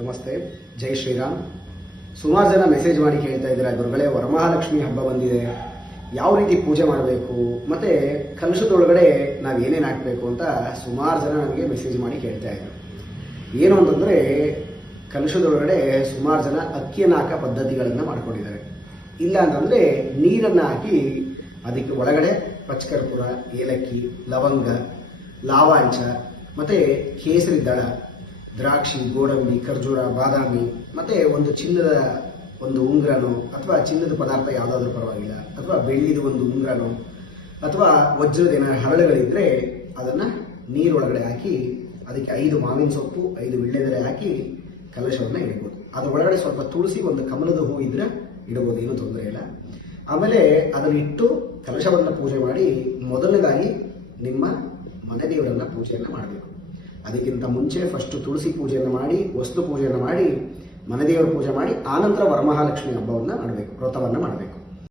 ನಮಸ್ತೆ, ಜೈ ಶ್ರೀರಾಮ್. ಸುಮಾರು ಜನ ಮೆಸೇಜ್ ಮಾಡಿ ಕೇಳ್ತಾ ಇದ್ದೀರಾ, ಗುರುಗಳೇ ವರಮಹಾಲಕ್ಷ್ಮಿ ಹಬ್ಬ ಬಂದಿದೆ, ಯಾವ ರೀತಿ ಪೂಜೆ ಮಾಡಬೇಕು, ಮತ್ತು ಕಲಶದೊಳಗಡೆ ನಾವು ಏನೇನು ಹಾಕಬೇಕು ಅಂತ ಸುಮಾರು ಜನ ನನಗೆ ಮೆಸೇಜ್ ಮಾಡಿ ಕೇಳ್ತಾ ಇದ್ರು. ಏನು ಅಂತಂದರೆ, ಕಲಶದೊಳಗಡೆ ಸುಮಾರು ಜನ ಅಕ್ಕಿಯನ್ನು ಹಾಕೋ ಪದ್ಧತಿಗಳನ್ನು ಮಾಡ್ಕೊಂಡಿದ್ದಾರೆ. ಇಲ್ಲ ಅಂತಂದರೆ ನೀರನ್ನು ಹಾಕಿ ಅದಕ್ಕೆ ಒಳಗಡೆ ಪಚ್ಚಕರ್ಪೂರ, ಏಲಕ್ಕಿ, ಲವಂಗ, ಲಾವಾಂಚ ಮತ್ತು ಕೇಸರಿ ದಳ, ದ್ರಾಕ್ಷಿ, ಗೋಡಂಬಿ, ಖರ್ಜೂರ, ಬಾದಾಮಿ ಮತ್ತು ಒಂದು ಚಿನ್ನದ ಒಂದು ಉಂಗುರನೋ ಅಥವಾ ಚಿನ್ನದ ಪದಾರ್ಥ ಯಾವುದಾದ್ರೂ ಪರವಾಗಿಲ್ಲ, ಅಥವಾ ಬೆಳ್ಳಿದು ಒಂದು ಉಂಗುರನೋ ಅಥವಾ ವಜ್ರದ ಏನಾದ್ರು ಹರಳುಗಳಿದ್ದರೆ ಅದನ್ನು ನೀರೊಳಗಡೆ ಹಾಕಿ ಅದಕ್ಕೆ 5 ಮಾವಿನ ಸೊಪ್ಪು, 5 ವೀಳ್ಯದೆಲೆ ಹಾಕಿ ಕಲಶವನ್ನು ಇಡ್ಬೋದು. ಅದ್ರ ಒಳಗಡೆ ಸ್ವಲ್ಪ ತುಳಸಿ, ಒಂದು ಕಮಲದ ಹೂ ಇದ್ದರೆ ಇಡ್ಬೋದು, ಏನೂ ತೊಂದರೆ ಇಲ್ಲ. ಆಮೇಲೆ ಅದನ್ನಿಟ್ಟು ಕಲಶವನ್ನು ಪೂಜೆ ಮಾಡಿ ಮೊದಲನೇದಾಗಿ ನಿಮ್ಮ ಮನೆ ದೇವರನ್ನ ಪೂಜೆಯನ್ನು ಮಾಡಬೇಕು. ಅದಕ್ಕಿಂತ ಮುಂಚೆ ಫಸ್ಟ್ ತುಳಸಿ ಪೂಜೆಯನ್ನು ಮಾಡಿ, ವಸ್ತು ಪೂಜೆಯನ್ನು ಮಾಡಿ, ಮನೆ ದೇವರ ಪೂಜೆ ಮಾಡಿ, ಆನಂತರ ವರಮಹಾಲಕ್ಷ್ಮಿ ಹಬ್ಬವನ್ನು ಮಾಡಬೇಕು, ವ್ರತವನ್ನು ಮಾಡಬೇಕು.